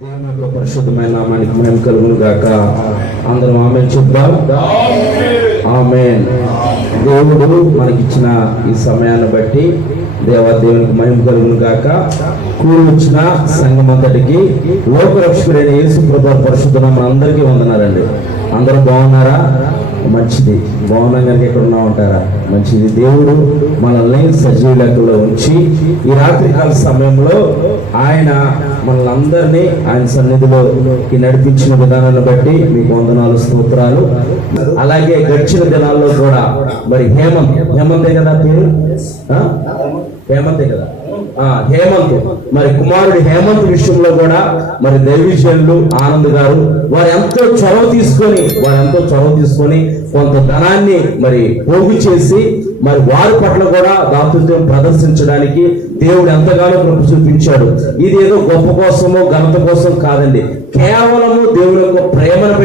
దేవుని యొక్క పరిశుద్ధమైన నామానికి మహిమ కలుగును గాక. అందరం ఆమేన్ చెప్దాం. ఆమేన్. దేవుడు మనకిచ్చిన ఈ సమయాన్ని బట్టి దేవునికి మహిమ కలుగును గాక. కూడి వచ్చిన సంఘం అంతటికి లోకరక్షకుడైన యేసు ప్రభువు పరిశుద్ధ నామమున అందరికీ వందనాలండి. అందరూ బాగున్నారా? మంచిది. బాగున్నాం కనుక ఇక్కడ ఉన్నామంటారా? మంచిది. దేవుడు మనల్ని సజీవ లెక్కలో ఉంచి ఈ రాత్రికాల సమయంలో ఆయన మనల్ని అందరినీ ఆయన సన్నిధిలోకి నడిపించిన విధానాన్ని బట్టి మీకు వందనాలు, స్తోత్రాలు. అలాగే గడిచిన దినాల్లో కూడా మరి హేమంతే కదా పేరు, హేమంతే కదా, హేమంత్ మరి కుమారుడు హేమంత్ విషయంలో కూడా మరి దైవజనులు ఆనంద్ గారు వారు ఎంతో చొరవ తీసుకొని కొంత ధనాన్ని మరి పోగు చేసి మరి వారి పట్ల కూడా దాతృత్వం ప్రదర్శించడానికి దేవుడు ఎంతగానో కృప చూపించాడు. ఇది ఏదో గొప్ప కోసమో ఘనత కోసం కాదండి, కేవలము దేవుని యొక్క ప్రేమను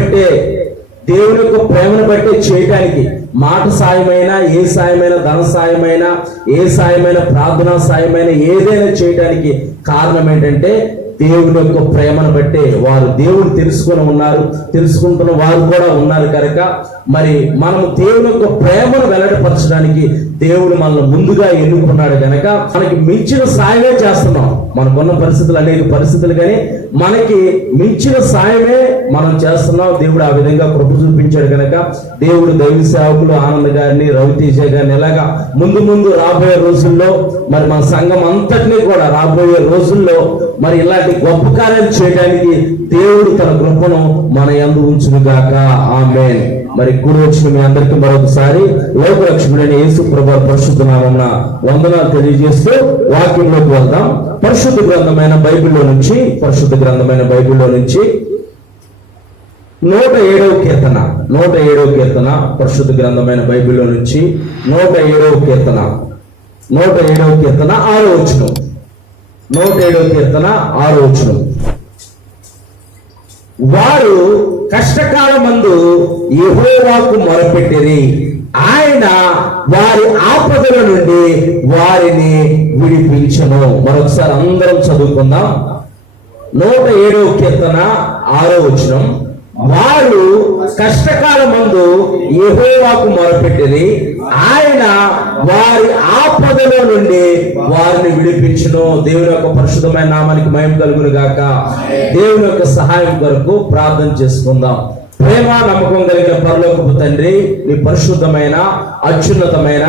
బట్టే చేయటానికి. మాట సాయమైనా, ఏ సాయమైనా, ధన సాయమైనా, ఏ సాయమైనా, ప్రార్థనా సాయమైనా ఏదైనా చేయడానికి కారణం ఏంటంటే దేవుని యొక్క ప్రేమను బట్టే. వారు దేవుడు తెలుసుకుంటున్న వారు కూడా ఉన్నారు కనుక మరి మనము దేవుని యొక్క ప్రేమను వెల్లడిపరచడానికి దేవుడు మనల్ని ముందుగా ఎన్నుకున్నాడు కనుక మనకి మించిన సాయమే చేస్తున్నాం. మనకున్న పరిస్థితులు అనేక పరిస్థితులు, కానీ మనకి మించిన సాయమే మనం చేస్తున్నాం. దేవుడు ఆ విధంగా కృప చూపించాడు కనుక దేవుడు దైవ సేవకులు ఆనంద్ గారిని, రవితేజ గారిని ఇలాగా ముందు రాబోయే రోజుల్లో మరి మన సంఘం అంతటినీ కూడా రాబోయే రోజుల్లో మరి ఇలాంటి గొప్ప కార్యాలు చేయడానికి దేవుడు తన కృపను మన యందు ఉంచును గాక. ఆమేన్. మరి కూడి వచ్చిన మీ అందరికీ మరొకసారి లోకరక్షకుడైన యేసు ప్రభువు పరిశుద్ధ నామమున వందనాలు తెలియజేస్తూ వాక్యంలోకి వెళ్దాం. పరిశుద్ధ గ్రంథమైన బైబిల్లో నుంచి 107వ కీర్తన పరిశుద్ధ గ్రంథమైన బైబిల్లో నుంచి 107వ కీర్తన 6వ వచనం. 107వ కీర్తన 6వ వచనం. వారు కష్టకాలమందు యెహోవాకు మొరపెట్టిరి, ఆయన వారి ఆపదల నుండి వారిని విడిపించును. మరొకసారి అందరం చదువుకుందాం. 107వ కీర్తన 6వ వచనం. వారు కష్టకాలమందు యెహోవాకు మొరపెట్టిరి, ఆయన వారి ఆపదల నుండి వారిని విడిపించును. దేవుని యొక్క పరిశుద్ధమైన నామానికి మహిమ కలుగును గాక. దేవుని యొక్క సహాయం కొరకు ప్రార్థన చేసుకుందాం. ప్రేమ నమ్మకం కలిగిన పరలోకపు తండ్రి, నీ పరిశుద్ధమైన అత్యున్నతమైన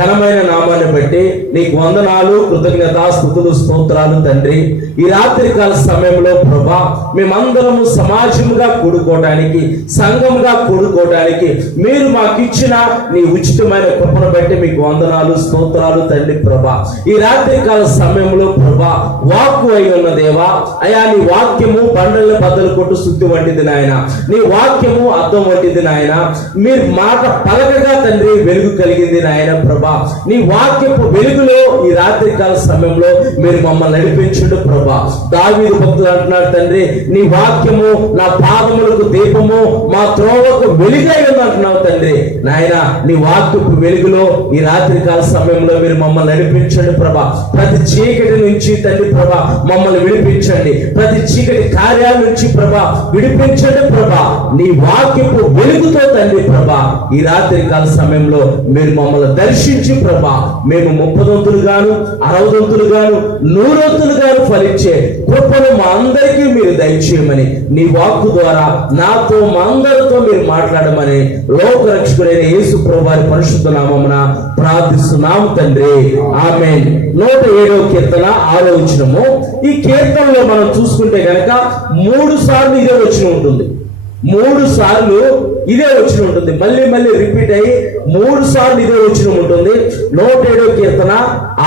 ఘనమైన నామాన్ని బట్టి నీకు వందనాలు, కృతజ్ఞత, స్తుతులు, స్తోత్రాలు తండ్రి. ఈ రాత్రికాల సమయంలో ప్రభా మేమందరము సమాజముగా కూడుకోవడానికి, సంఘముగా కూడుకోవడానికి మీరు మాకు ఇచ్చిన నీ ఉచితమైన కృపను బట్టి మీకు వందనాలు, స్తోత్రాలు తండ్రి. ప్రభా ఈ రాత్రికాల సమయంలో ప్రభా వాక్కు అయి ఉన్న దేవా, అయా నీ వాక్యము బండల్ని బద్దలు కొట్టు శుద్ధి వంటిది నాయన. నీ వాక్యము అర్థం వంటిది నాయన. మీరు మాట పలకగా తండ్రి వెలుగు కలిగింది నాయన. ప్రభా నీ వాక్యపు వెలుగులో ఈ రాత్రికాల సమయంలో మీరు మమ్మల్ని నడిపించుడు ప్రభా. దావీదు భక్తులు అంటున్నాడు తండ్రి, నీ వాక్యము నా పాదములకు దీపము, మా త్రోవకు వెలుగై అంటున్నావు తండ్రి. నాయన నీ వాక్యపు వెలుగులో ఈ రాత్రికాల సమయంలో మీరు మమ్మల్ని నడిపించండి ప్రభా. ప్రతి చీకటి నుంచి తండ్రి ప్రభా మమ్మల్ని విడిపించండి. ప్రతి చీకటి కార్యాల నుంచి ప్రభా విడిపించండి ప్రభా. నీ వాక్యపు వెలుగుతో తండ్రి ప్రభా ఈ రాత్రికాల సమయంలో మీరు మమ్మల్ని దర్శించి ప్రభా మేము 30 గాను 60 గాను 100 గాను ఫలించే కృపను మా అందరికీ మీరు దయచేయమని నీ వాక్కు ద్వారా నాతో మా అందరితో మీరు మాట్లాడమని లోకరక్షకుడైన యేసు ప్రభువు వారి పరిశుద్ధ నామమున ప్రార్థిస్తున్నాము తండ్రి. ఆమేన్. 107వ కీర్తన 6వ వచనము. ఈ కీర్తనలో మనం చూసుకుంటే గనక 3 సార్లు ఇదే వచనం ఉంటుంది. 3 సార్లు ఇదే వచనం ఉంటుంది. మళ్ళీ రిపీట్ అయ్యి 3 సార్లు ఇదే వచనం ఉంటుంది. 107వ కీర్తన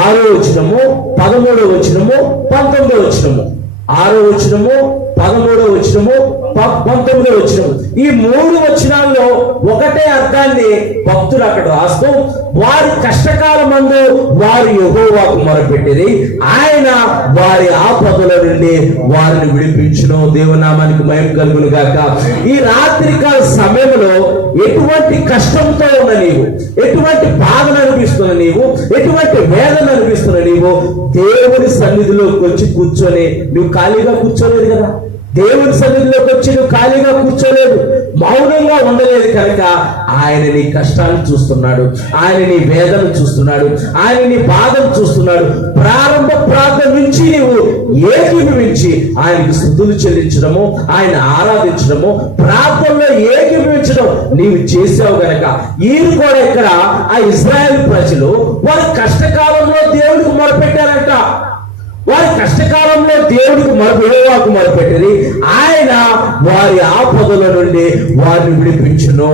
6వ వచనము, 13వ వచనము, 19వ వచనము. 6వ వచనము, 13వ వచనము, 19వ వచనము. ఈ 3 వచనాల్లో ఒకటే అర్థాన్ని భక్తులు అక్కడ రాస్తూ వారి కష్టకాలమందు వారు యెహోవాకు మొరపెట్టిరి, ఆయన వారి ఆపదల నుండి వారిని విడిపించును. దేవునామానికి మహిమ కలుగును గాక. ఈ రాత్రికాల సమయంలో ఎటువంటి కష్టంతో ఉన్న నీవు, ఎటువంటి బాధను అనిపిస్తున్న నీవు, ఎటువంటి వేదన అనిపిస్తున్న నీవు దేవుని సన్నిధిలోకి వచ్చి కూర్చొని, నువ్వు ఖాళీగా కూర్చోలేదు కదా, దేవుని సన్నిధిలోకి వచ్చి నువ్వు ఖాళీగా కూర్చోలేదు, మౌనంగా ఉండలేదు కనుక ఆయన నీ కష్టాన్ని చూస్తున్నాడు, ఆయన నీ వేదన చూస్తున్నాడు, ఆయన నీ బాధను చూస్తున్నాడు. ప్రారంభ ప్రార్థన నుంచి నీవు ఏకీభవించి ఆయనకు స్తుతులు చెల్లించడము, ఆయన ఆరాధించడము, ప్రార్థనలో ఏకీభవించడం నీవు చేసావు గనక ఈయన కూడా ఇక్కడ ఆ ఇశ్రాయేలు ప్రజలు వారి కష్టకాలంలో దేవుడికి మొరపెట్టారంట. వారి కష్టకాలంలో దేవుడికి యెహోవాకు మొరపెట్టింది. ఆయన వారి ఆపదల నుండి వారిని విడిపించును.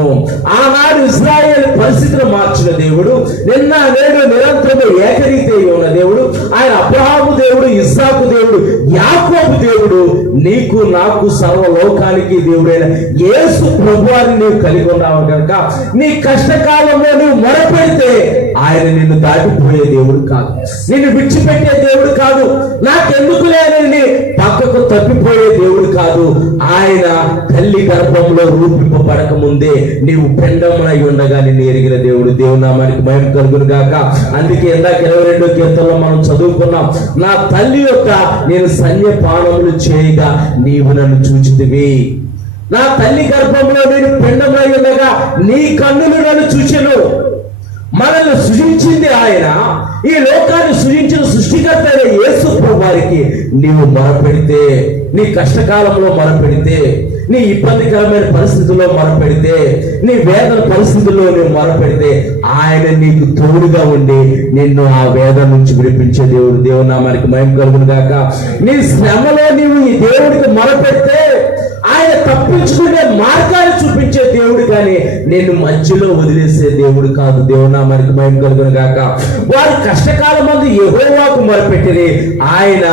ఆనాడు ఇశ్రాయేలు పరిస్థితిని మార్చిన దేవుడు నిన్న నేడు నిరంతరము ఏకరీతి ఉన్న దేవుడు. ఆయన అబ్రహాము దేవుడు, ఇస్సాకు దేవుడు, యాకోబు దేవుడు, నీకు నాకు సర్వలోకానికి దేవుడైన యేసు ప్రభువారిని నీవు కలిగి ఉన్నావు కనుక నీ కష్టకాలంలో నువ్వు మొరపెడితే ఆయన నిన్ను దాటిపోయే దేవుడు కాదు, నిన్ను విడిచిపెట్టే దేవుడు కాదు, నాకెందుకు లేనని పక్కకు తప్పిపోయే దేవుడు కాదు. ఆయన తల్లి గర్భంలో రూపింపబడక ముందే నీవు పిండమునై ఉండగా నిన్ను ఎరిగిన దేవుడు. దేవునామానికి మహిమ కలుగును గాక. అందుకే ఇందాక 22వ కీర్తనలో మనం చదువుకున్నాం, నా తల్లి యొక్క నేను సన్యపానములు చేయగా నీవు నన్ను చూచితివి. నా తల్లి గర్భంలో నేను పిండమునై ఉండగా నీ కన్నులు నన్ను చూచెను. మనల్ని సృజించింది ఆయన, ఈ లోకాన్ని సృజించిన సృష్టికర్త అయిన యేసు ప్రభువారికి నీవు మొరపెడితే, నీ కష్టకాలంలో మొరపెడితే, నీ ఇబ్బందికరమైన పరిస్థితుల్లో మొరపెడితే, నీ వేదన పరిస్థితుల్లో నువ్వు మొరపెడితే ఆయన నీకు తోడుగా ఉండి నిన్ను ఆ వేదన నుంచి విడిపించే దేవుడు. దేవుని నామానికి మహిమ కలుగును గాక. నీ శ్రమలో నీవు ఈ దేవుడికి మొరపెడితే ఆయన తప్పించుకునే మార్గాన్ని చూపించే దేవుడు కానీ నిన్ను మధ్యలో వదిలేసే దేవుడు కాదు. దేవునామానికి మహిమ కలుగును గాక. వారి కష్టకాలం మందు యెహోవాకు మొరపెట్టిరి, ఆయన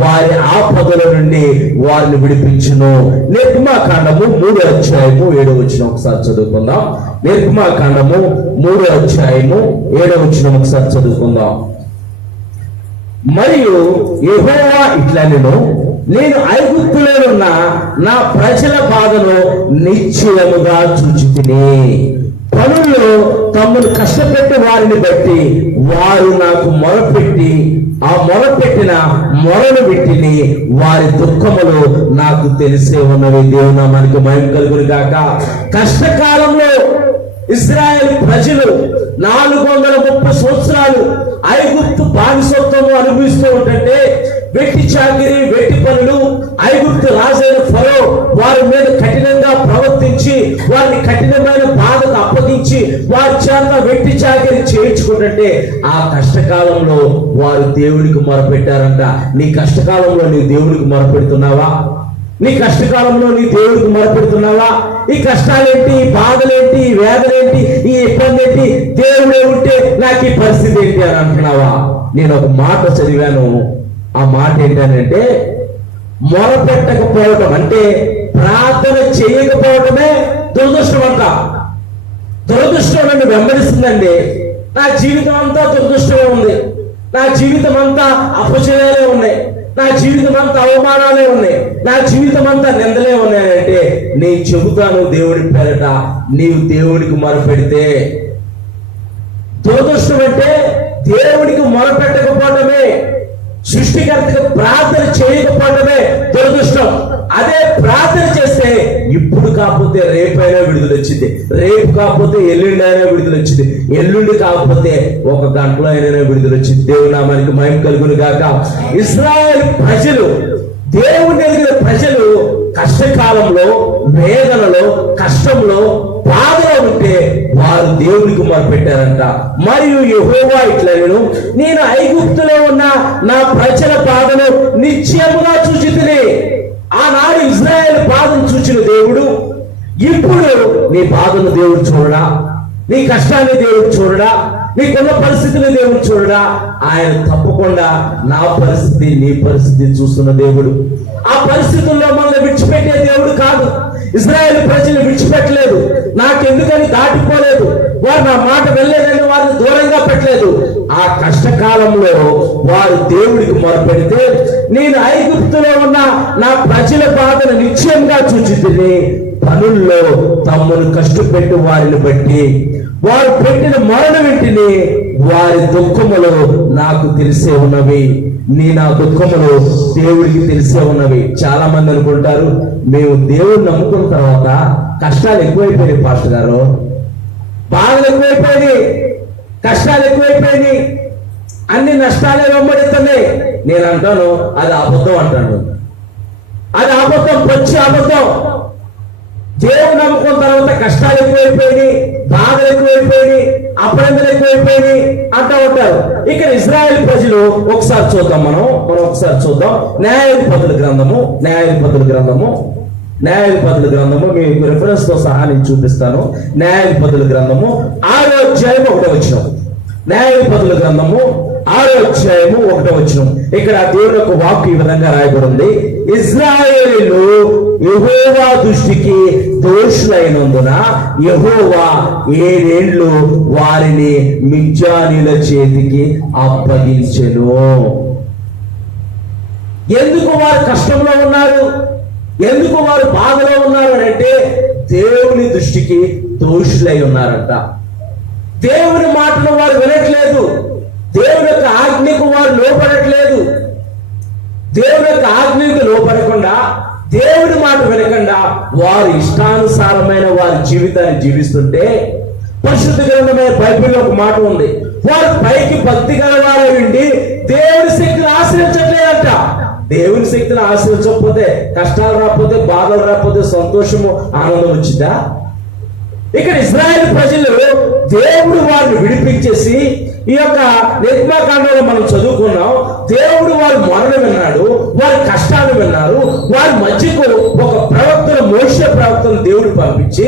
వారి ఆపదల నుండి వారిని విడిపించును. నిర్గమాకాండము 3వ అధ్యాయము 7వ వచనం ఒకసారి చదువుకుందాం. నిర్గమాకాండము 3వ అధ్యాయము 7వ వచనం ఒకసారి చదువుకుందాం. మరియు యెహోవా ఇట్లనెను, నేను ఐగుప్తులో ఉన్న నా ప్రజల బాధను నిశ్చయముగా చూచితిని. పనుల్లో తమను కష్టపెట్టి వారిని బట్టి వారు నాకు మొరపెట్టి ఆ మొరపెట్టిన మొరను విట్టిని వారి దుఃఖములు నాకు తెలిసే ఉన్నవి. దేవునామానికి మహిమ కలుగును గాక. కష్టకాలంలో ఇశ్రాయేలు ప్రజలు 430 సంవత్సరాలు ఐగుప్తు బానిసత్వము అనుభవిస్తూ ఉంటే వెట్టి చాకిరి, వెట్టి పనులు, ఐగుప్తు రాజైన ఫరో వారి మీద కఠినంగా ప్రవర్తించి వారిని కఠినమైన బాధకు అప్పగించి వారి చేత వెట్టి చాకిరి చేయించుకుంటుంటే ఆ కష్టకాలంలో వారు దేవుడికి మొరపెట్టారంట. నీ కష్టకాలంలో నీ దేవుడికి మొరపెడుతున్నావా? నీ కష్టకాలంలో నీ దేవుడికి మొరపెడుతున్నావా? ఈ కష్టాలేంటి, ఈ బాధలేంటి, ఈ వేదనేంటి, ఈ ఇబ్బంది ఏంటి, దేవుడే ఉంటే నాకు ఈ పరిస్థితి ఏంటి అని అంటున్నావా? నేను ఒక మాట చదివాను. ఆ మాట ఏంటంటే మొరపెట్టకపోవటం అంటే ప్రార్థన చేయకపోవటమే దురదృష్టం అంట. దురదృష్టం నన్ను వెంబడిస్తుందండి. నా జీవితం అంతా దురదృష్టమే ఉంది, నా జీవితం అంతా అపజయాలే ఉన్నాయి, నా జీవితం అంతా అవమానాలే ఉన్నాయి, నా జీవితం అంతా నిందలే ఉన్నాయంటే నేను చెబుతాను దేవుడి పేరట, నీవు దేవుడికి మొరపెడితే. దురదృష్టం అంటే దేవుడికి మొరపెట్టకపోవటమే, సృష్టికర్తకు ప్రార్థన చేయకపోవటమే దురదృష్టం. అదే ప్రార్థన చేస్తే ఇప్పుడు కాకపోతే రేపైనా విడుదల వచ్చింది, రేపు కాకపోతే ఎల్లుండి అయినా విడుదల వచ్చింది, ఎల్లుండి కాకపోతే 1 గంటలో అయినా విడుదల వచ్చింది. దేవుని నామానికి మహిమ కలుగును గాక. ఇశ్రాయేలు ప్రజలు, దేవుని ఎరిగిన ప్రజలు కష్టకాలంలో, వేదనలో, కష్టంలో, బాధలో ఉంటే వారు దేవునికి మొరపెట్టారంట. మరియు యెహోవా ఇట్లనెను, నేను ఐగుప్తులో ఉన్న నా ప్రజల బాధను నిశ్చయముగా చూచితిని. ఆనాడు ఇశ్రాయేలు బాధను చూచిన దేవుడు ఇప్పుడు నీ బాధను దేవుడు చూడడా? నీ కష్టాన్ని దేవుడు చూడడా? నీకున్న పరిస్థితిని దేవుడు చూడడా? ఆయన తప్పకుండా నా పరిస్థితి, నీ పరిస్థితి చూస్తున్న దేవుడు. ఆ పరిస్థితుల్లో మనల్ని విడిచిపెట్టే దేవుడు కాదు. ఇశ్రాయేలు ప్రజలు విడిచిపెట్టలేదు, నాకెందుకని దాటిపోలేదు, వారు నా మాట వెళ్ళలేదని వారిని దూరంగా పెట్టలేదు. ఆ కష్టకాలంలో వారు దేవుడికి మొరపెడితే నేను ఐగుప్తులో ఉన్న నా ప్రజల బాధను నిశ్చయంగా చూచితిని. పనుల్లో తమను కష్టపెట్టి వారిని బట్టి వారు పెట్టిన మొరను వింటిని వారి దుఃఖములు నాకు తెలిసే ఉన్నవి. నా దుఃఖములు దేవుడికి తెలిసే ఉన్నవి. చాలా మంది అనుకుంటారు, మేము దేవుడిని నమ్ముకున్న తర్వాత కష్టాలు ఎక్కువైపోయినాయి పాస్టర్ గారు, బాధలు ఎక్కువైపోయినాయి, కష్టాలు ఎక్కువైపోయినాయి, అన్ని నష్టాలే వెంబడిస్తున్నాయి. నేను అంటాను అది అబద్ధం అంటాను. అది అబద్ధం, పచ్చి అబద్ధం. దేవుడు నమ్ముకున్న తర్వాత కష్టాలు ఎక్కువైపోయినాయి, బాధలు ఎక్కువైపోయినాయి, అపరందలు ఎక్కువైపోయినాయి అంటూ ఉంటారు. ఇక్కడ ఇశ్రాయేలు ప్రజలు ఒకసారి చూద్దాం, మనం ఒకసారి చూద్దాం. న్యాయాధిపతుల గ్రంథము మీకు రిఫరెన్స్ తో సహా నేను చూపిస్తాను. న్యాయాధిపతుల గ్రంథము 6వ అధ్యాయం 1వ వచనం. న్యాయాధిపతుల గ్రంథము 6వ అధ్యాయము 1వ వచనం. ఇక్కడ దేవుని యొక్క వాక్కు ఈ విధంగా రాయబడి ఉంది. ఇశ్రాయేలీయులు యెహోవా దృష్టికి దోషులైనందున యెహోవా 7 ఏళ్ళు వారిని మిద్యానీయుల చేతికి అప్పగించెను. ఎందుకు వారు కష్టంలో ఉన్నారు, ఎందుకు వారు బాధలో ఉన్నారు అంటే దేవుని దృష్టికి దోషులై ఉన్నారంట. దేవుని మాటలు వారు వినట్లేదు, దేవుని యొక్క ఆజ్ఞకు వారు లోపడట్లేదు. దేవుని యొక్క ఆజ్ఞకు లోపడకుండా, దేవుని మాట వినకుండా వారు ఇష్టానుసారమైన వారి జీవితాన్ని జీవిస్తుంటే, పరిశుద్ధ గ్రంథమైన బైబిల్లో ఒక మాట ఉంది, వారు పైకి భక్తి గలవారై ఉండి దేవుని శక్తిని ఆశ్రయించట్లేదంట. దేవుని శక్తిని ఆశ్రయించకపోతే, కష్టాలు రాకపోతే, బాధలు రాకపోతే సంతోషము ఆనందం వచ్చిందా? ఇక్కడ ఇశ్రాయేలు ప్రజలు దేవుడు వారిని విడిపించేసి, ఈ యొక్క నిర్మాకాండంలో మనం చదువుకున్నాం, దేవుడు వారి మొరను విన్నాడు, వారి కష్టాలు విన్నారు. వారి మధ్యకు ఒక ప్రవక్తను, మోషే ప్రవక్తను దేవుడు పంపించి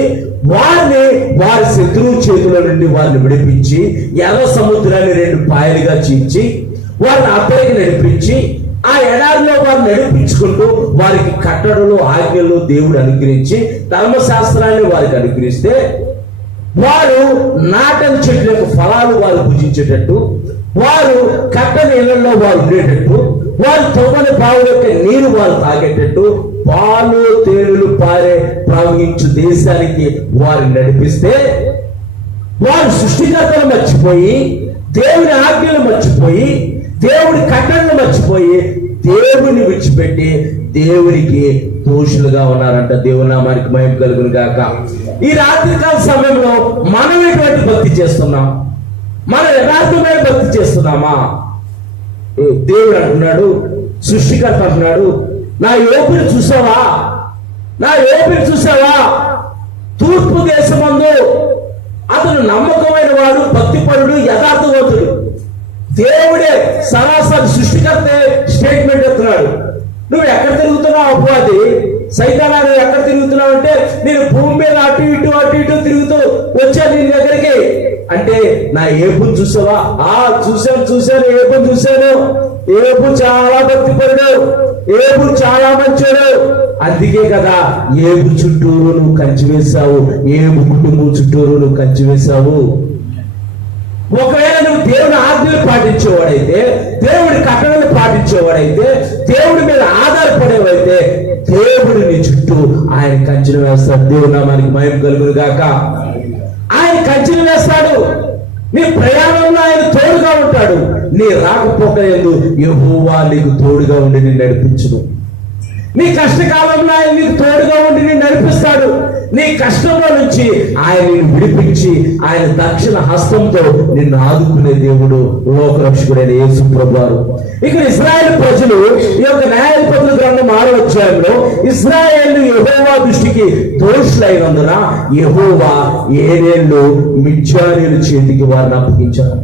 వారి శత్రువు చేతుల నుండి వారిని విడిపించి, ఎర్ర సముద్రాన్ని 2 పాయలుగా చీల్చి వారిని అద్దరికి నడిపించి, ఆ ఎడారిలో వారిని నడిపించుకుంటూ వారికి కట్టడలు, ఆజ్ఞలు దేవుడు అనుగ్రహించి, ధర్మశాస్త్రాన్ని వారికి అనుగ్రహిస్తే వారు నాటని చెట్ల యొక్క ఫలాలు వారు భుజించేటట్టు, వారు కట్టని ఇళ్లలో వారు ఉండేటట్టు, వారు తొమ్మని బావుల యొక్క నీరు వారు తాగేటట్టు, పాలు తేనెలు పారే ప్రవహించు దేశానికి వారిని నడిపిస్తే, వారు సృష్టికర్తలు మర్చిపోయి, దేవుని ఆజ్ఞలు మర్చిపోయి, దేవుడి కట్టడలు మర్చిపోయి, దేవుని విడిచిపెట్టి దేవునికి దోషులుగా ఉన్నారంట. దేవుని నామానికి మహిమ కలుగును గాక. ఈ రాత్రికాల సమయంలో మనం ఎటువంటి భక్తి చేస్తున్నాం? మనం యథార్థమైన భక్తి చేస్తున్నామా? దేవుడు అంటున్నాడు, సృష్టికర్త అంటున్నాడు, నా యోబుని చూసావా? తూర్పు దేశమందు అతను నమ్మకమైన వాడు, భక్తిపరుడు, యథార్థవంతుడు. దేవుడే సరాసరి సృష్టికర్తే స్టేట్మెంట్ ఎత్తున్నాడు. నువ్వు ఎక్కడ తిరుగుతున్నావు అపవాది? సైతానా, నువ్వు ఎక్కడ తిరుగుతున్నావు అంటే, నేను భూమి మీద అటు ఇటు తిరుగుతూ వచ్చాను నీ దగ్గరికి అంటే, నా ఏబుని చూసావా? చూశాను, ఏబుని చూశాను. ఏబు చాలా భక్తిపరుడు, ఏబు చాలా మంచోడు. అందుకే కదా ఏబు చుట్టూరు నువ్వు కంచి వేశావు, ఏబు కుటుంబం చుట్టూరు నువ్వు కంచి వేశావు. ఒకవేళ నువ్వు దేవుని ఆజ్ఞలు పాటించేవాడైతే, దేవుడి కట్టడలు పాటించేవాడైతే, దేవుడి మీద ఆధారపడేవైతే, దేవుడు నీ చుట్టూ ఆయన కంచెను వేస్తాడు. దేవుడు నామానికి మహిమ కలుగును గాక. ఆయన కంచెను వేస్తాడు. నీ ప్రయాణంలో ఆయన తోడుగా ఉంటాడు. నీ రాకపోకలందు యెహోవా నీకు తోడుగా ఉండి నిన్ను నడిపించును. నీ కష్టకాలంలో ఆయన నీకు తోడుగా ఉండి నిన్ను నడిపిస్తాడు. నీ కష్టంలో నుంచి ఆయన నిన్ను విడిపించి, ఆయన దక్షిణ హస్తంతో నిన్ను ఆదుకునే దేవుడు లోకరక్షకుడైన యేసు ప్రభువారు. ఇక్కడ ఇశ్రాయేలు ప్రజలు ఈ యొక్క న్యాయాధిపతుల గ్రంథం 6వ అధ్యాయంలో ఇశ్రాయేలు యెహోవా దృష్టికి దోషులైనందున యెహోవా 7 ఏళ్ళు మిద్యానీయుల చేతికి వారిని అప్పగించారు.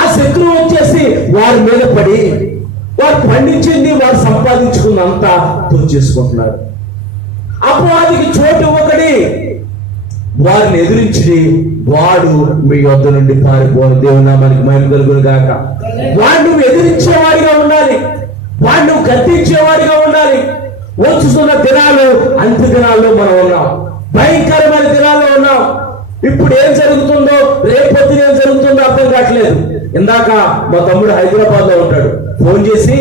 ఆ శత్రువు వచ్చేసి వారి మీద పడి, వారు పండించింది, వారు సంపాదించుకున్నంతా దోచేసుకుంటున్నారు. అపవాదికి చోటు ఒకటి, వారిని ఎదిరించి వాడు మీ యొద్ద నుండి పారిపోను. దేవుని నామానికి మహిమ కలుగును గాక. వాడు నువ్వు ఎదిరించేవాడిగా ఉండాలి, వాడు నువ్వు గద్దించేవాడిగా ఉండాలి. వచ్చుతున్న దినాలు అంత్య దినాల్లో మనం ఉన్నాం, భయంకరమైన దినాల్లో ఉన్నాం. ఇప్పుడు ఏం జరుగుతుందో, రేపొద్దున ఏం జరుగుతుందో అర్థం కావట్లేదు. ఇందాక మా తమ్ముడు హైదరాబాద్ లో ఉంటాడు, ఫోన్ చేసి,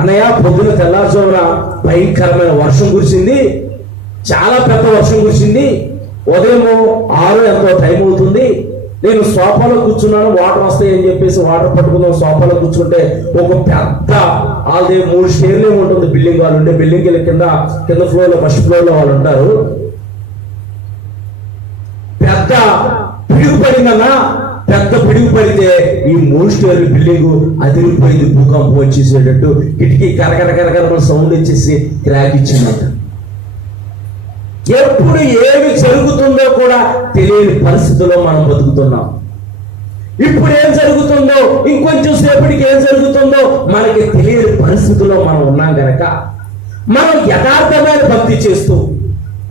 అన్నయ్య పొద్దున తెల్లారుజామున భయంకరమైన వర్షం కురిసింది, చాలా పెద్ద వర్షం కురిసింది, ఉదయం 6 ఎంతో టైం అవుతుంది, నేను సోఫాలో కూర్చున్నాను, వాటర్ వస్తాయని చెప్పేసి వాటర్ పట్టుకుందాం సోఫాలో కూర్చుంటే ఒక పెద్ద వాళ్ళది 3 స్టేర్లే ఉంటుంది బిల్డింగ్. వాళ్ళు ఉండే బిల్డింగ్ వెళ్ళి కింద ఫ్లోర్లో ఫస్ట్ ఫ్లోర్లో వాళ్ళు ఉంటారు. పెద్ద పిడుగు పడిందన్నా, పెద్ద పిడుగు పడితే ఈ 3 స్టేర్ల బిల్డింగ్ అదిరిపోయింది, భూకంపం వచ్చేసేటట్టు కిటికీ కరకర సౌండ్ వచ్చేసి క్రాక్ ఇచ్చిందంట. ఎప్పుడు ఏమి జరుగుతుందో కూడా తెలియని పరిస్థితుల్లో మనం బతుకుతున్నాం. ఇప్పుడు ఏం జరుగుతుందో, ఇంకొంచెం సేపటికి ఏం జరుగుతుందో మనకి తెలియని పరిస్థితుల్లో మనం ఉన్నాం కనుక మనం యథార్థమైన భక్తి చేస్తూ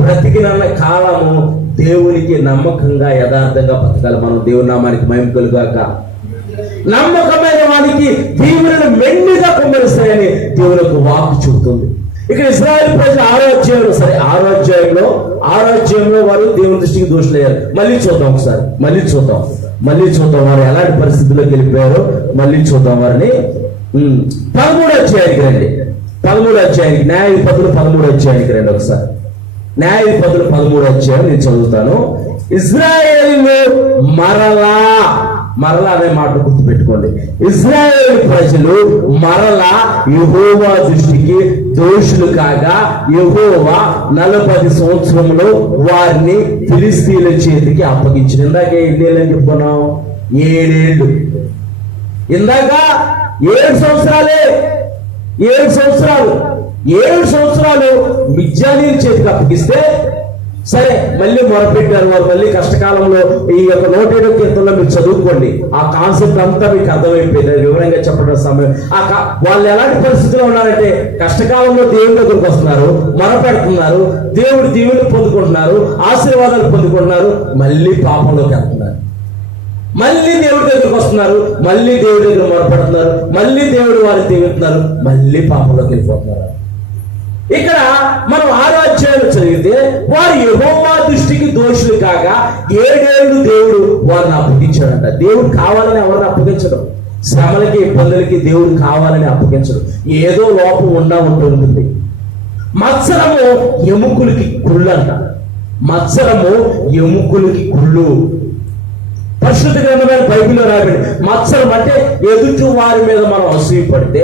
బ్రతికిన కాలము దేవునికి నమ్మకంగా యథార్థంగా బతకాలి. మనం దేవుని నామానికి మహిమ కలుగాక. నమ్మకమైన వానికి దీవులను మెండుగా కుమ్మరిస్తాయని దేవునికి వాక్కు చెబుతుంది. ఇక్కడ ఇశ్రాయేలు ప్రజలు 6వ అధ్యాయంలో, సరే 6వ అధ్యాయంలో వారు దేవుని దృష్టికి దోషులయ్యారు. మళ్ళీ చూద్దాం వారు ఎలాంటి పరిస్థితుల్లోకి వెళ్ళిపోయారో మళ్ళీ చూద్దాం వారిని. 13వ అధ్యాయానికి రండి. 13వ అధ్యాయానికి, న్యాయాధిపతులు 13వ అధ్యాయానికి రండి ఒకసారి. న్యాయాధిపతులు 13వ అధ్యాయం నేను చదువుతాను. ఇశ్రాయేలు మరలా అనే మాట గుర్తుపెట్టుకోండి. ఇశ్రాయేలు ప్రజలు మరలా యెహోవా దృష్టికి దోషులు కాగా యెహోవా 40 సంవత్సరంలో వారిని ఫిలిస్తీన్ల చేతికి అప్పగించిన. ఇందాక ఎన్నేళ్ళని చెప్పుకున్నాం? 7 ఏళ్ళు. ఇందాక 7 సంవత్సరాలే. 7 సంవత్సరాలు మిద్యానీయుల చేతికి అప్పగిస్తే సరే మళ్ళీ మొరపెట్టారు వారు. మళ్ళీ కష్టకాలంలో ఈ యొక్క 107వ కీర్తనలో మీరు చదువుకోండి, ఆ కాన్సెప్ట్ అంతా మీకు అర్థమైపోయింది. వివరంగా చెప్పడం సమయం. వాళ్ళు ఎలాంటి పరిస్థితుల్లో ఉన్నారంటే కష్టకాలంలో దేవుడి దగ్గరకు వస్తున్నారు, మొరపెడుతున్నారు, దేవుడి దీవెనలు పొందుకుంటున్నారు, ఆశీర్వాదాలు పొందుకుంటున్నారు, మళ్ళీ పాపంలోకి వెళ్తున్నారు. మళ్ళీ దేవుడి దగ్గరకు వస్తున్నారు, మళ్ళీ దేవుడి దగ్గర మొరపెడుతున్నారు, మళ్ళీ దేవుడు వారిని దీవిస్తున్నారు, మళ్ళీ పాపంలోకి వెళ్ళిపోతున్నారు. ఇక్కడ మనం 6వ అధ్యాయంలో చదివితే వారు యెహోవా దృష్టికి దోషులు కాగా 7 ఏళ్ళు దేవుడు వారిని అప్పగించాడంట. దేవుడు కావాలని ఎవరిని అప్పగించడం, శ్రమలకి ఇబ్బందులకి దేవుడు కావాలని అప్పగించడం. ఏదో లోపం ఉంటుంది. మత్సరము ఎముకలకి కుళ్ళు అంట. పరిశుద్ధ గ్రంథమైన బైబిల్లో రాబడి మత్సరం అంటే ఎదుటి వారి మీద మనం అసూయపడితే,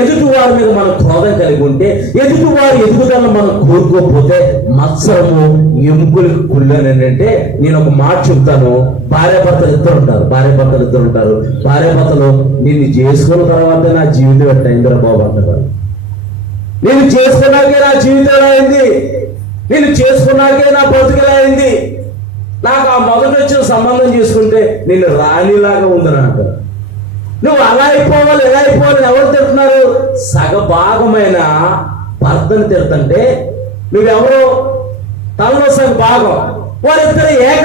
ఎదుటి వారి మీద మనం క్రోధం కలిగి ఉంటే, ఎదుటి వారి ఎదుగుదలను మనం కోరుకోకపోతే మత్సరము ఎముకలకు కుళ్ళు అని. అంటే నేను ఒక మాట చెప్తాను. భార్యాభర్తలు ఇద్దరు ఉంటారు. భార్యాభర్తలు నిన్ను చేసుకున్న తర్వాత నా జీవితం ఎట్టయిందిరా బాబు అంటారు. నేను చేసుకున్నాకే నా జీవితం ఎలా అయింది, నేను చేసుకున్నాకే నా బ్రతుకులా అయింది, నాకు ఆ మొదటి వచ్చిన సంబంధం చేసుకుంటే నేను రాణిలాగా ఉందని అంటారు. నువ్వు అలా అయిపోవాలి ఎలా అయిపోవాలని ఎవరు తిడుతున్నారు? సగభాగమైన భర్తను తిడుతుంటే నువ్వెవరో తనలో సగభాగం. వారిద్దరు ఏక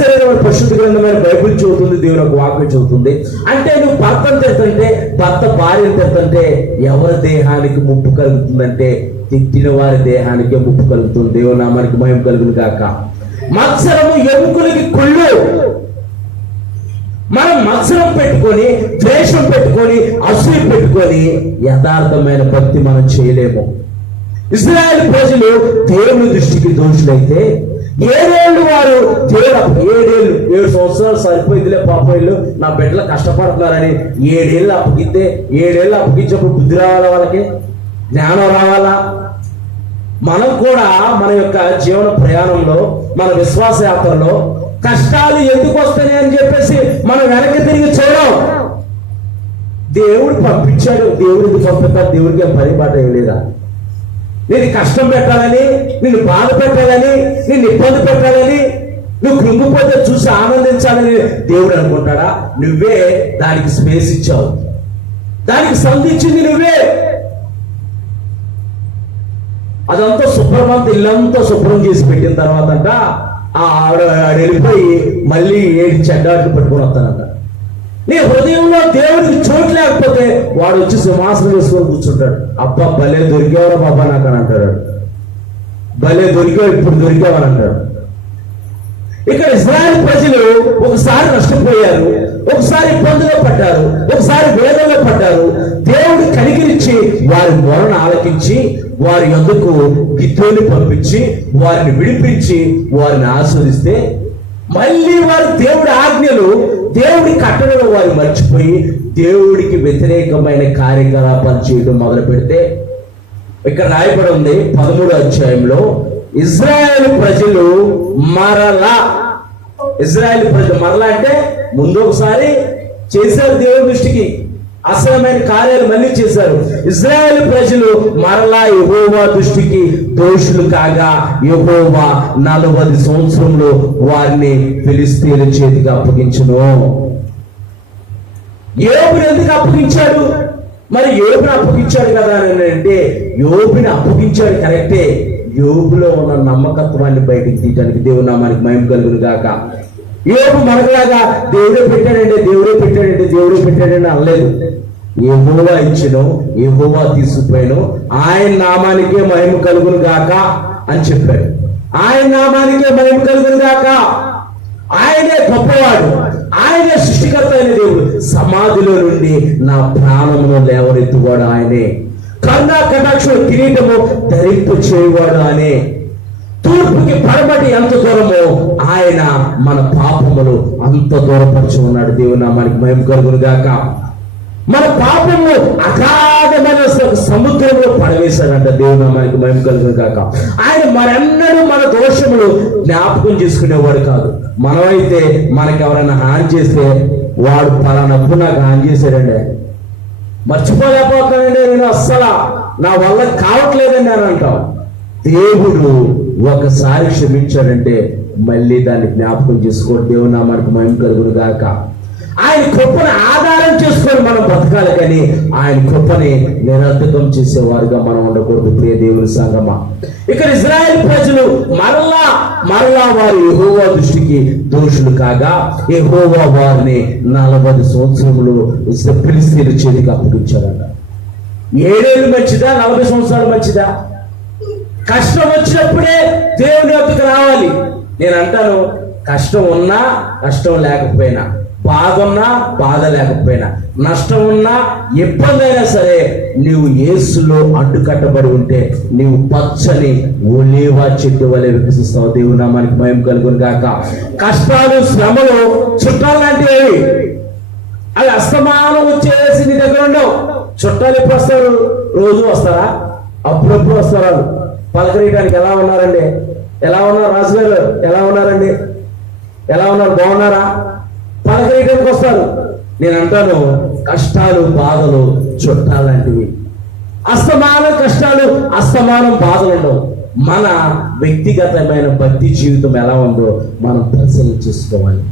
శరీరం పరిశుద్ధ గ్రంథమైన బైబిల్ చెబుతుంది, దేవుని యొక్క వాక్యం చెబుతుంది. అంటే నువ్వు భర్తను తిడుతుంటే, భర్త భార్యను తిడుతుంటే ఎవరి దేహానికి ముప్పు కలుగుతుందంటే తిట్టిన వారి దేహానికి ముప్పు కలుగుతుంది. దేవుని నామానికి మహిమ కలుగును గాక. మత్సరము ఎముకలకి కుళ్ళు. మనం మత్సరం పెట్టుకొని, ద్వేషం పెట్టుకొని, అసూయ పెట్టుకొని యథార్థమైన భక్తి మనం చేయలేము. ఇశ్రాయేలు ప్రజలు దేవుని దృష్టికి దోషులైతే 7 ఏళ్ళు వారు దేవుడు 7 సంవత్సరాలు సరిపోయిందిలే పాప వీళ్ళు నా బిడ్డలు కష్టపడుతున్నారని 7 ఏళ్ళు అప్పగిస్తే 7 ఏళ్ళు అప్పగించినప్పుడు బుద్ధి రావాలా, వాళ్ళకి జ్ఞానం రావాలా. మనం కూడా మన యొక్క జీవన ప్రయాణంలో, మన విశ్వాస యాత్రలో కష్టాలు ఎందుకు వస్తాయి అని చెప్పేసి మనం వెనక్కి తిరిగి చూడం. దేవుడు పంపించాడు, దేవుడికి పంపిస్తారు, దేవుడికి పరిపాట వేయలేదా? నేను కష్టం పెట్టాలని, నిన్ను బాధ పెట్టాలని, నిన్ను ఇబ్బంది పెట్టాలని, నువ్వు కృంగిపోతే చూసి ఆనందించాలని దేవుడు అనుకుంటాడా? నువ్వే దానికి స్పేస్ ఇచ్చావు, దానికి సంధించింది నువ్వే. అదంతా శుభ్రమంతా ఇల్లంతా శుభ్రం చేసి పెట్టిన తర్వాత అంట ఆవిడ వెళ్ళిపోయి మళ్ళీ 7 చెడ్డాట్లు పట్టుకొని వస్తానంట. నీ హృదయంలో దేవుడికి చోటు లేకపోతే వాడు వచ్చి సింహాసనం వేసుకొని కూర్చుంటాడు. అబ్బా భలే దొరికేవరా బాబా నాకు అని అంటాడు. భలే దొరికావు, ఇప్పుడు దొరికావని అంటాడు. ఇక్కడ ఇశ్రాయేలు ప్రజలు ఒకసారి నష్టపోయారు, ఒకసారి ఇబ్బందులో పడ్డారు, ఒకసారి వేదనలో పడ్డారు. దేవుడు కనికరించి వారి మొరను ఆలకించి వారి యొద్దకు గిద్దోని పంపించి వారిని విడిపించి వారిని ఆస్వాదిస్తే, మళ్ళీ వారు దేవుడి ఆజ్ఞలు, దేవుడి కట్టడలు వారు మర్చిపోయి దేవుడికి వ్యతిరేకమైన కార్యకలాపాలు చేయడం మొదలు పెడితే, ఇక్కడ రాయబడి ఉంది 13వ అధ్యాయంలో, ఇజ్రాయేల్ ప్రజలు మరలా అంటే ముందు ఒకసారి చేశారు, దేవుడి దృష్టికి అసహ్యమైన కార్యాలు మళ్ళీ చేశారు. ఇజ్రాయేల్ ప్రజలు మరలా యెహోవా దృష్టికి దోషులు కాగా యెహోవా 40 సంవత్సరంలో వారిని ఫిలిష్తీయుల చేతికి అప్పగించును. యోబుని ఎందుకు అప్పగించాడు? మరి యోబుని అప్పగించాడు కదా అని అంటే, యోబుని అప్పగించాడు కరెక్టే. యోబులో ఉన్న నమ్మకత్వాన్ని బయటికి తీయడానికి దేవుని నామానికి మహిమ కలుగును గాక. యోబు మనకులాగా దేవుడే పెట్టాడంటే అనలేదు. యెహోవా ఇచ్చెను, యెహోవా తీసుకుపోయాను, ఆయన నామానికే మహిమ కలుగును గాక అని చెప్పాడు. ఆయన నామానికే మహిమ కలుగును గాక. ఆయనే గొప్పవాడు, ఆయనే సృష్టికర్త అయిన దేవుడు. సమాధిలో నుండి నా ప్రాణమును లేవనెత్తువాడు ఆయనే. కరుణా కటాక్షుడు కిరీటము ధరింపు చేయవాడు ఆయనే. తూర్పుకి పడబడి ఎంత దూరమో ఆయన మన పాపములు అంత దూరపరిచి ఉన్నాడు. దేవుని నామానికి మహిమ కలుగును గాక. మన పాపము అగాధమైన సముద్రంలో పడవేశాడంట. దేవుని నామానికి మహిమ కలుగును గాక. ఆయన మరెన్నడూ మన దోషములు జ్ఞాపకం చేసుకునేవాడు కాదు. మనమైతే మనకి ఎవరైనా హాని చేస్తే, వాడు పలానప్పుడు నాకు హాని చేశాడండి, మర్చిపోలేకపోతానండి, నేను అస్సలు నా వల్ల కావట్లేదండి అని అంటాం. దేవుడు ఒకసారి క్షమించాడంటే మళ్ళీ దాన్ని జ్ఞాపకం చేసుకోండి. దేవుని నామానికి మహిమ కలుగును గాక. ఆయన కృపను ఆధారం చేసుకొని మనం బతకాలి, కానీ ఆయన కృపని నిరర్థకం చేసేవారుగా మనం ఉండకూడదు. ప్రియ దేవుని సంగమా, ఇక్కడ ఇజ్రాయేల్ ప్రజలు మరలా వారు యెహోవా దృష్టికి దోషులు కాగా యెహోవా వారిని 40 సంవత్సరములు ఫిలిష్తీయుల చేతికి అప్పగించారట. 7 ఏళ్ళు మంచిదా, 40 సంవత్సరాలు మంచిదా? కష్టం వచ్చినప్పుడే దేవుని వద్దకు రావాలి. నేను అంటాను, కష్టం ఉన్నా కష్టం లేకపోయినా, బాధ ఉన్నా బాధ లేకపోయినా, నష్టం ఉన్నా ఇబ్బంది అయినా సరే, నీవు యేసులో అడ్డుకట్టబడి ఉంటే నీవు పచ్చని ఒలీవ చెట్టు వలె వికసిస్తావు. దేవుని నామానికి మహిమ కలుగును గాక. కష్టాలు, శ్రమలు చుట్టాలు లాంటివి. అవి అస్తమానం వచ్చేసి నీ దగ్గర ఉండవు. చుట్టాలు ఎప్పుడు వస్తారు? రోజు వస్తారా? అప్పుడప్పుడు వస్తారు. పలకరీయడానికి ఎలా ఉన్నారండి, ఎలా ఉన్నారు రాజుగారు, ఎలా ఉన్నారండి, ఎలా ఉన్నారు, బాగున్నారా, పలకరీయడానికి వస్తారు. నేను అంటాను, కష్టాలు, బాధలు చుట్టాలంటివి. అస్తమానం కష్టాలు, అస్తమానం బాధలు ఉండవు. మన వ్యక్తిగతమైన భక్తి జీవితం ఎలా ఉందో మనం పరిశీలన చేసుకోవాలి.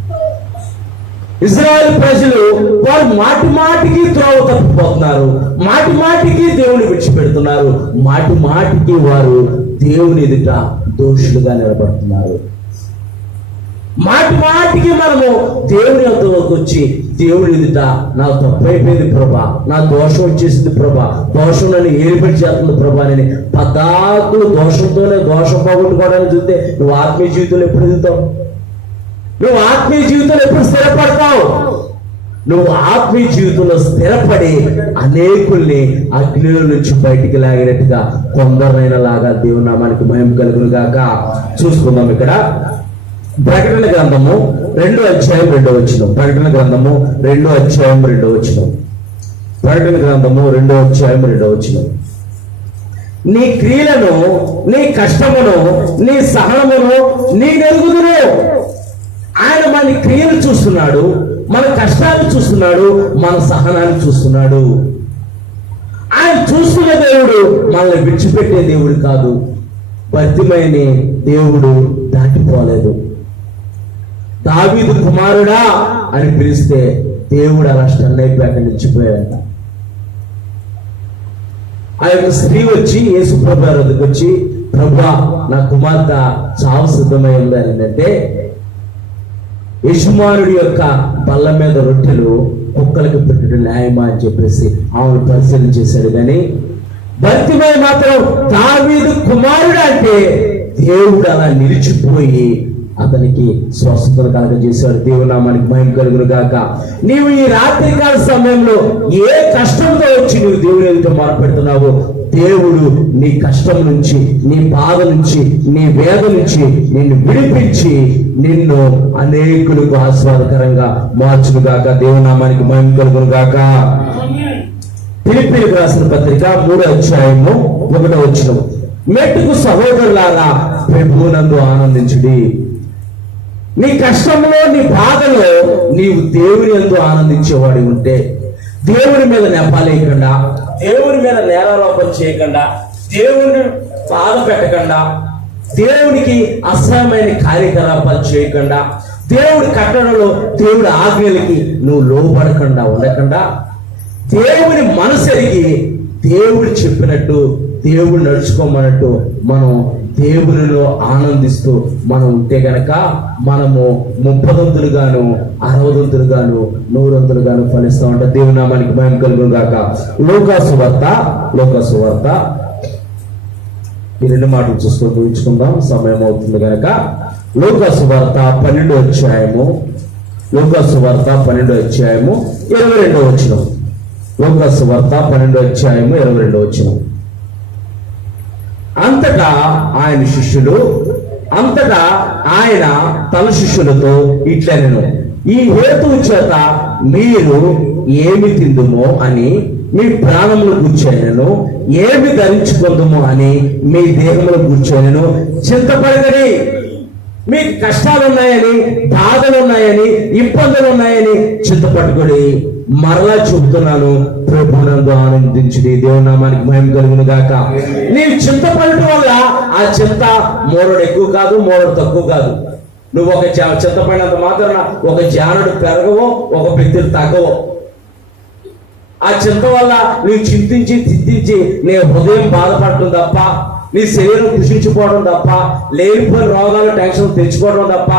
ఇజ్రాయేల్ ప్రజలు వారు మాటి మాటికి త్రోవ తప్పిపోతున్నారు, మాటి మాటికి దేవుని విడిచిపెడుతున్నారు, మాటి మాటికి వారు దేవుని ఎదుట దోషులుగా నిలబడుతున్నారు. మాటి మాటికి మనము దేవుని వద్దకు వచ్చి దేవుని ఎదుట నా తప్పు అయిపోయింది ప్రభా, నా దోషం వచ్చేసింది ప్రభా, దోషం నన్ను ఏర్పడి చేస్తుంది ప్రభా అని పదాకులు దోషంతోనే దోషం పోగొట్టుకోవడానికి చూస్తే నువ్వు ఆత్మీయ జీవితంలో ఎప్పుడు ఎదుగుతావు? నువ్వు ఆత్మీయ జీవితంలో ఎప్పుడు స్థిరపడతావు? నువ్వు ఆత్మీయ జీవితంలో స్థిరపడి అనేకుల్ని అగ్నిలో నుంచి బయటికి లాగినట్టుగా కొందరైనా లాగా దేవుని నామానికి మహిమ కలుగును గాక. చూసుకుందాం ఇక్కడ ప్రకటన గ్రంథము 2వ అధ్యాయం 2వ వచనం. ప్రకటన గ్రంథము 2వ అధ్యాయం 2వ వచనం. ప్రకటన గ్రంథము 2వ అధ్యాయం 2వ వచనం. నీ క్రియలను, నీ కష్టమును, నీ సహనమును నీ ఎరుగుదును. ఆయన మన క్రియలు చూస్తున్నాడు, మన కష్టాన్ని చూస్తున్నాడు, మన సహనాన్ని చూస్తున్నాడు. ఆయన చూస్తున్న దేవుడు మనల్ని విడిచిపెట్టే దేవుడు కాదు. భర్తిమైని దేవుడు దాటిపోలేదు. దావీదు కుమారుడా అని పిలిస్తే దేవుడు అలా స్టన్ అయిపోయి అక్కడి నిలిచిపోయాడంట. ఆ యొక్క స్త్రీ వచ్చి యేసు ప్రభు వద్దకు వచ్చి, ప్రభా నా కుమార్తె చావు సిద్ధమై ఉంది అంటే, యజమానుడి యొక్క బల్ల మీద రొట్టెలు కుక్కలకు పెట్టడం న్యాయమా అని చెప్పేసి ఆమెను పరిశీలన చేశాడు. కానీ భర్తిమై మాత్రం దావీదు కుమారుడు అంటే దేవుడు అలా నిలిచిపోయి అతనికి స్వస్థతను కలగజేశాడు. దేవుని నామానికి మహిమ కలుగును గాక. నీవు ఈ రాత్రికాల సమయంలో ఏ కష్టంతో వచ్చి నువ్వు దేవుని ఎదుట మొరపెడుతున్నావు, దేవుడు నీ కష్టం నుంచి, నీ బాధ నుంచి, నీ వేద నుంచి నిన్ను విడిపించి నిన్ను అనేకులకు ఆస్వాదకరంగా మార్చును గాక. దేవుని నామానికి మహిమ కలుగును గాక. ఫిలిప్పీయులకు రాసిన పత్రిక 3వ అధ్యాయము 1వ వచనం, మెట్టుకు సహోదరులారా ప్రభువునందు ఆనందించుడి. నీ కష్టంలో, నీ బాధలో నీవు దేవుని యందు ఆనందించేవాడి ఉంటే, దేవుని మీద నెపాలేయకుండా, దేవుని మీద నేరారోపణ చేయకుండా, దేవుని బాధ పెట్టకుండా, దేవునికి అసహ్యమైన కార్యకలాపాలు చేయకుండా, దేవుడి కట్టడలో దేవుడి ఆజ్ఞలకి నువ్వు లోబడకుండా ఉండకుండా, దేవుని మనసెరిగి దేవుడు చెప్పినట్టు దేవుడు నడుచుకోమన్నట్టు మనం దేవునిలో ఆనందిస్తూ మనం ఉంటే గనక మనము 30 గాను 60 గాను 100 ఫలిస్తాం అంటే దేవుని నామానికి మహిమ కలుగును గాక. లూకాసు వార్త ఈ 2 మాటలు చూసుకొని ముగించుకుందాం, సమయం అవుతుంది గనక. లూకాసు వార్త 12వ అధ్యాయము 22వ వచనం. లూకాసు వార్త 12వ అధ్యాయము 22వ వచనం. అంతటా ఆయన తన శిష్యులతో ఇట్లనెను, ఈ హేతువు చేత మీరు ఏమి తిందుమో అని మీ ప్రాణములు కూర్చోనెను, ఏమి ధరించుకుందుమో అని మీ దేహములు కూర్చోనెను చింతపడగని. మీకు కష్టాలు ఉన్నాయని, బాధలు ఉన్నాయని, ఇబ్బందులు ఉన్నాయని చింతపట్టుకొని మరలా చెబుతున్నాను, ప్రభునందు ఆనందించుడి. దేవుని నామానికి మహిమ కలుగును గాక. నీవు చింతపడటం వల్ల ఆ చింత మోరడు ఎక్కువ కాదు, మోరడు తక్కువ కాదు. నువ్వు ఒక చింతపడినంత మాత్రాన ఒక జానుడు పెరగవో, ఒక పెద్దలు తగ్గవో. ఆ చింత వల్ల నువ్వు చింతించి నీ హృదయం బాధపడటం తప్ప, నీ శరీరం కృషించిపోవడం తప్ప, లేనిపోయిన రోగాలు టెన్షన్ తెచ్చుకోవడం తప్ప.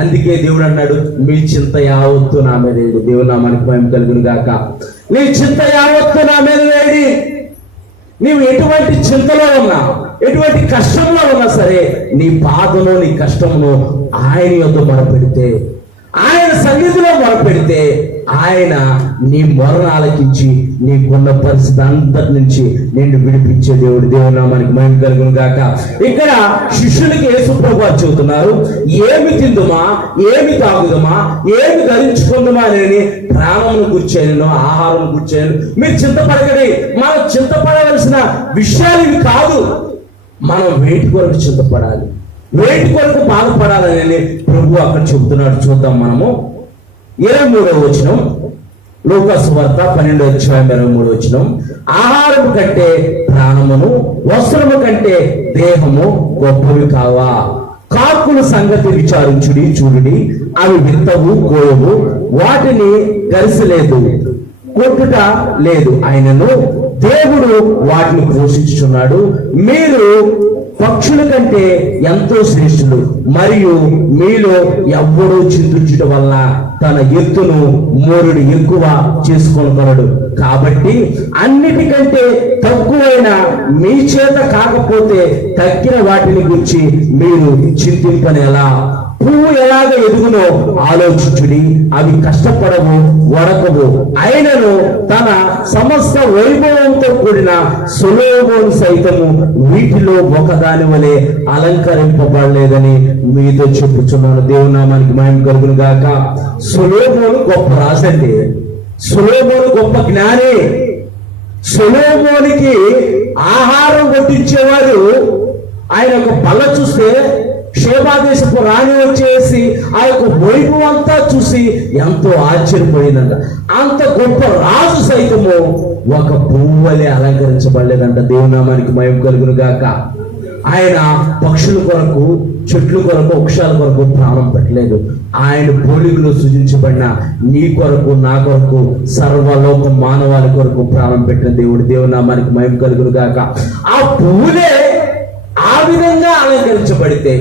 అందుకే దేవుడు అన్నాడు, మీ చింత యావత్తు నా మీద వేడి. దేవుని నామానికి మహిమ కలుగును గాక. నీ చింత యావత్తు నా మీద వేడి. నీవు ఎటువంటి చింతలో ఉన్నా, ఎటువంటి కష్టంలో ఉన్నా సరే, నీ బాధను, నీ కష్టమును ఆయన యొద్ద మొరపెడితే, ఆయన సన్నిధిలో మొరపెడితే ఆయన నీ మొరను ఆలకించి నీకున్న పరిస్థితి అంతటి నుంచి నిన్ను విడిపించే దేవుడు. దేవుని నామానికి మహిమ కలుగును గాక. ఇక్కడ శిష్యులకి యేసు ప్రభువు చెబుతున్నారు, ఏమి తిందుమా, ఏమి తాగుదమా, ఏమి ధరించుకుందుమా అని ప్రాణమును కూర్చోను, ఆహారం కూర్చోను. మీరు చింతపడగడి. మనం చింతపడవలసిన విషయాలు ఇవి కాదు. మనం వేటి కొరకు చింతపడాలి, వేటి కొరకు బాధపడాలని ప్రభు అక్కడ చెబుతున్నాడు. చూద్దాం మనము 23వ వచనం. లూకాసు వార్త 12వ అధ్యాయం 23వ వచనం. ఆహారము కంటే ప్రాణమును, వస్త్రము కంటే దేహము గొప్పవి కావా? కాకుల సంగతి విచారించుడి, చూడుడి, అవి విత్తవు, కోయవు, వాటిని గరిసలేదు, కొట్టుట లేదు, ఆయనను దేవుడు వాటిని పోషించుచున్నాడు. మీరు పక్షుల కంటే ఎంతో శ్రేష్ఠులు, మరియు మీలో ఎవ్వడూ చింతించుట వల్ల తన ఎత్తును మోరుడు ఎక్కువ చేసుకొనగలడు. కాబట్టి అన్నిటికంటే తక్కువైన మీ చేత కాకపోతే తక్కిన వాటిని గురించి మీరు చింతింపనేలా? పువ్వు ఎలాగ ఎదుగునో ఆలోచించుడి, అవి కష్టపడవు, వడకవు. అయినను తన సమస్త వైభవంతో కూడిన సొలొమోను సైతము వీటిలో ఒకదాని వలె అలంకరింపబడలేదని మీతో చెప్పుచున్నాను. దేవుని నామానికి మహిమ కలుగును గాక. సొలొమోను గొప్ప రాజండి, సొలొమోను గొప్ప జ్ఞాని. సొలొమోనుకి ఆహారం వడ్డించేవారు ఆయన ఒక బల్ల చూస్తే షేబాదేశపు రాణి వచ్చేసి ఆ యొక్క వైభవం అంతా చూసి ఎంతో ఆశ్చర్యపోయిందంట. అంత గొప్ప రాజు సైతము ఒక పువ్వులే అలంకరించబడలేదంట. దేవుని నామానికి మహిమ కలుగును గాక. ఆయన పక్షుల కొరకు, చెట్ల కొరకు, వృక్షాల కొరకు ప్రాణం పెట్టలేదు. ఆయన పోలికలో సృజించబడిన నీ కొరకు, నా కొరకు, సర్వలోక మానవాళి కొరకు ప్రాణం పెట్టిన దేవుడు. దేవుని నామానికి మహిమ కలుగును గాక. ఆ పువ్వులే ఆ విధంగా అలంకరించబడితే,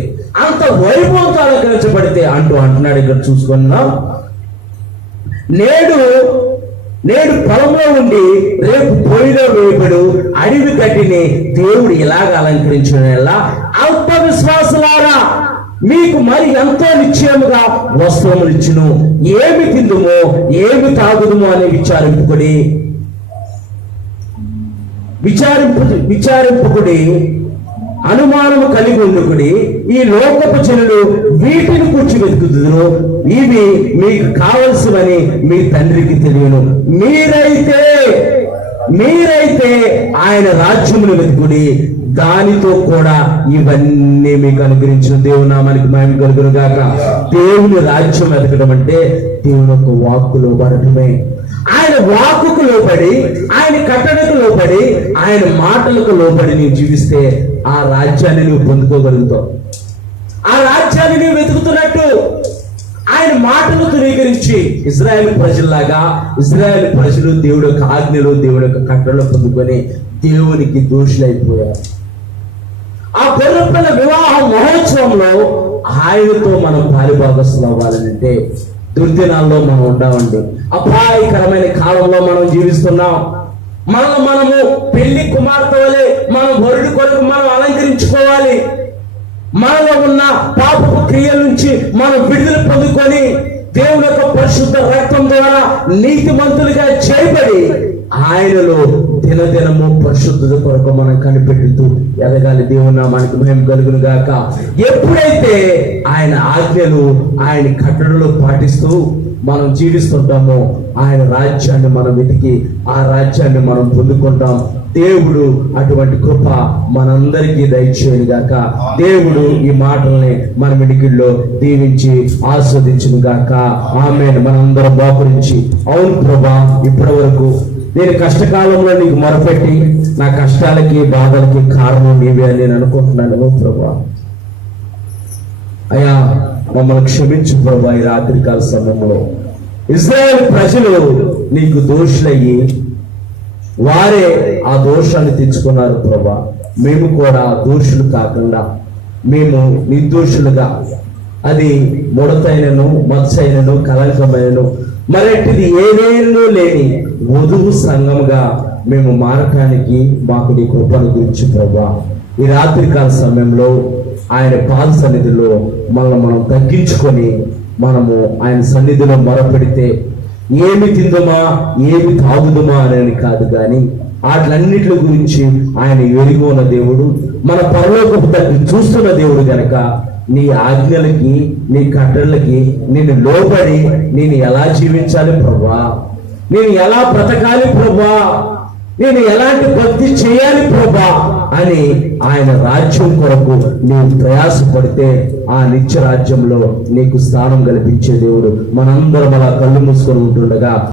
అంత వైభవంతో అలంకరించబడితే అంటున్నాడు. ఇక్కడ చూసుకున్నాం, నేడు పొలంలో ఉండి రేపు పొయ్యిలో వేయబడు అడవి గడ్డిని దేవుడు ఇలాగ అలంకరించిన అల్ప విశ్వాసులారా, మీకు మరి ఎంతో నిశ్చయముగా వస్త్రములు ఇచ్చును, ఏమి తిందుమో ఏమి తాగుదుమో అని విచారింపుకుడి, అనుమానము కలిగి ఉండుకుడి. ఈ లోకపు జనులు వీటిని కూర్చి వెతుకుదురు, ఇవి మీకు కావలసినవని మీ తండ్రికి తెలియను. మీరైతే ఆయన రాజ్యమును వెతుకుడి, దానితో కూడా ఇవన్నీ మీకు అనుగ్రహించిన. దేవుని నామానికి మహిమ కలుగును గాక. దేవుని రాజ్యం వెతకడం అంటే దేవుని యొక్క వాక్కులో పడటమే. ఆయన వాక్కుకు లోపడి, ఆయన కట్టడకు లోపడి, ఆయన మాటలకు లోపడి నీవు జీవిస్తే ఆ రాజ్యాన్ని నువ్వు పొందుకోగలుగుతావు. ఆ రాజ్యాన్ని నువ్వు వెతుకుతున్నట్టు ఆయన మాటలు ధృవీకరించి ఇజ్రాయేల్ ప్రజల్లాగా ఇజ్రాయేల్ ప్రజలు దేవుడి యొక్క ఆజ్ఞలు, దేవుడి యొక్క కట్టడలు పొందుకొని దేవునికి దోషులైపోయారు. ఆ గొర్రెపిల్ల వివాహ మహోత్సవంలో ఆయనతో మనం పాలుభాగస్తులు అవ్వాలంటే దుర్దినాల్లో మనం ఉంటామండి. అపాయకరమైన కాలంలో మనం జీవిస్తున్నాం. మనము పెళ్లి కుమార్తె వలె మనం వరుడి కొరకు మనం అలంకరించుకోవాలి. మనలో ఉన్న పాపపు క్రియల నుంచి మనం విడుదల పొందుకొని దేవుని యొక్క పరిశుద్ధ రక్తం ద్వారా నీతిమంతులుగా చేయబడి ఆయనలో దినదినము పరిశుద్ధత కొరకు మనం కనిపెట్టుతూ ఎదగాలి. దేవుని నామానికి మహిమ కలుగును గాక. ఎప్పుడైతే ఆయన ఆజ్ఞలు, ఆయన కట్టడలు పాటిస్తూ మనం జీవిస్తుంటామో ఆయన రాజ్యాన్ని మనం వెతికి ఆ రాజ్యాన్ని మనం పొందుకుంటాం. దేవుడు అటువంటి కృప మనందరికీ దయచేయను గాక. దేవుడు ఈ మాటల్ని మన మిడికిల్లో దీవించి ఆస్వాదించును గాక. ఆమేన్. మనందరం బాపురించి, అవును ప్రభా, ఇప్పటి వరకు నేను కష్టకాలంలో నీకు మొరపెట్టి నా కష్టాలకి బాధలకి కారణం నీవే అని నేను అనుకుంటున్నాను ప్రభా. అయ్యా మమ్మల్ని క్షమించు ప్రభా. ఈ రాత్రికాల సమయంలో ఇశ్రాయేలు ప్రజలు నీకు దోషులయ్యి వారే ఆ దోషాన్ని తెచ్చుకున్నారు ప్రభా. మేము కూడా దోషులు కాకుండా మేము నిర్దోషులుగా, అది ముడతైనను, మత్సైనను, కలంకమైనను, మరటిది ఏదేనో లేని వధువు సంఘముగా మేము మారటానికి మాకు నీ కృపను గురించి ప్రభా. ఈ రాత్రికాల సమయంలో ఆయన పాద సన్నిధిలో మనం తగ్గించుకొని మనము ఆయన సన్నిధిలో మొరపెడితే ఏమి తిందుమా ఏమి తాగుదుమా అని కాదు, కానీ వాటిలన్నిటి గురించి ఆయన ఎరిగి ఉన్న దేవుడు, మన పరలోకపు తండ్రి చూస్తున్న దేవుడు గనక నీ ఆజ్ఞలకి, నీ కట్టడలకి నేను లోబడి నేను ఎలా జీవించాలి ప్రభా, నేను ఎలా బ్రతకాలి ప్రభా, నేను ఎలాంటి భక్తి చేయాలి ప్రభా అని ఆయన రాజ్యం కొరకు నీవు ప్రయాసపడితే ఆ నిత్య రాజ్యంలో నీకు స్థానం కల్పించే దేవుడు. మనందరం అలా కళ్ళు మూసుకొని ఉంటుండగా